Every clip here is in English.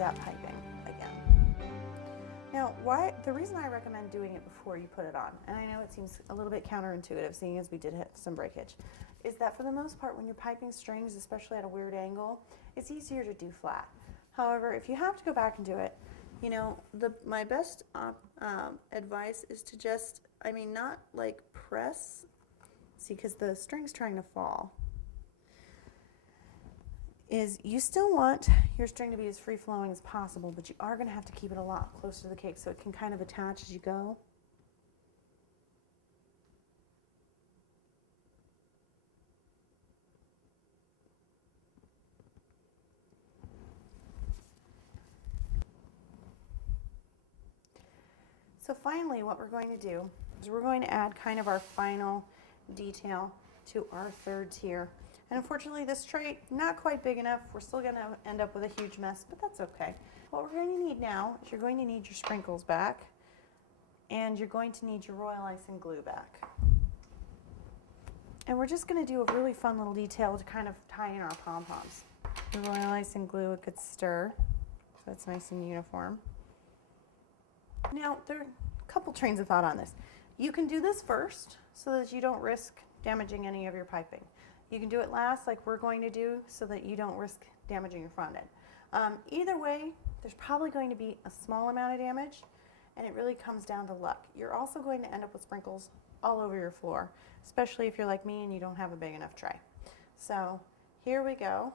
that piping again. Now, the reason I recommend doing it before you put it on, and I know it seems a little bit counterintuitive seeing as we did hit some breakage, is that for the most part when you're piping strings, especially at a weird angle, it's easier to do flat. However, if you have to go back and do it, you know, my best advice is to just, not like press, see, because the string's trying to fall, is you still want your string to be as free-flowing as possible, but you are going to have to keep it a lot closer to the cake so it can kind of attach as you go. So finally, what we're going to do is we're going to add kind of our final detail to our third tier. And unfortunately, this tray, not quite big enough. We're still going to end up with a huge mess, but that's okay. What we're going to need now is you're going to need your sprinkles back, and you're going to need your royal icing glue back. And we're just going to do a really fun little detail to kind of tie in our pom-poms. The royal icing glue, a good stir, so it's nice and uniform. Now, there are a couple trains of thought on this. You can do this first so that you don't risk damaging any of your piping. You can do it last like we're going to do so that you don't risk damaging your front end. Either way, there's probably going to be a small amount of damage, and it really comes down to luck. You're also going to end up with sprinkles all over your floor, especially if you're like me and you don't have a big enough tray. So here we go.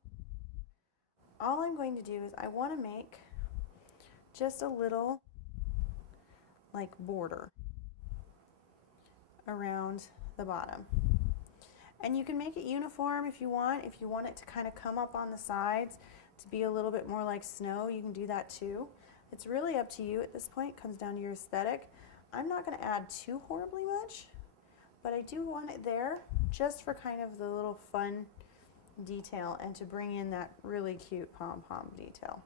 All I'm going to do is I want to make just a little like border around the bottom. And you can make it uniform if you want. If you want it to kind of come up on the sides to be a little bit more like snow, you can do that too. It's really up to you at this point. It comes down to your aesthetic. I'm not going to add too horribly much, but I do want it there just for kind of the little fun detail and to bring in that really cute pom-pom detail.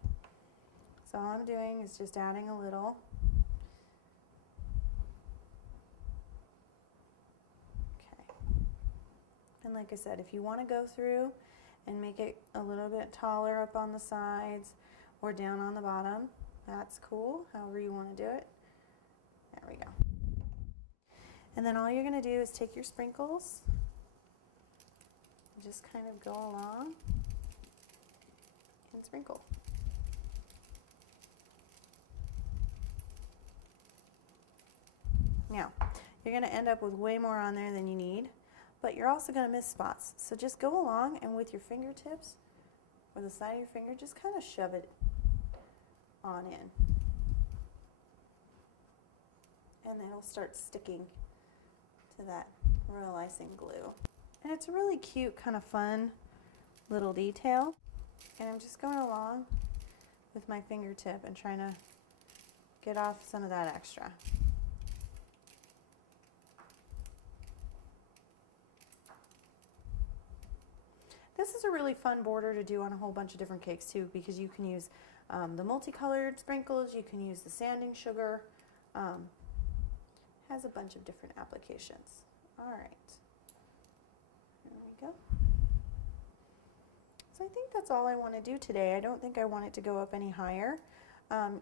So all I'm doing is just adding a little. And like I said, if you want to go through and make it a little bit taller up on the sides or down on the bottom, that's cool, however you want to do it. There we go. And then all you're going to do is take your sprinkles and just kind of go along and sprinkle. Now, you're going to end up with way more on there than you need, but you're also going to miss spots. So just go along and with your fingertips or the side of your finger, just kind of shove it on in. And then it'll start sticking to that royal icing glue. And it's a really cute, kind of fun little detail. And I'm just going along with my fingertip and trying to get off some of that extra. This is a really fun border to do on a whole bunch of different cakes too, because you can use the multicolored sprinkles, you can use the sanding sugar. Has a bunch of different applications. All right, there we go. So I think that's all I want to do today. I don't think I want it to go up any higher.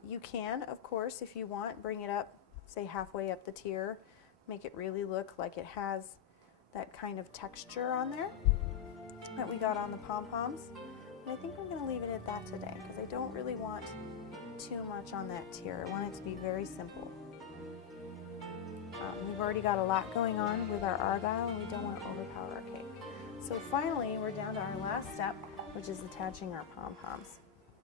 You can, of course, if you want, bring it up, say halfway up the tier, make it really look like it has that kind of texture on there that we got on the pom-poms. And I think I'm going to leave it at that today because I don't really want too much on that tier. I want it to be very simple. We've already got a lot going on with our Argyle and we don't want to overpower our cake. So finally, we're down to our last step, which is attaching our pom-poms.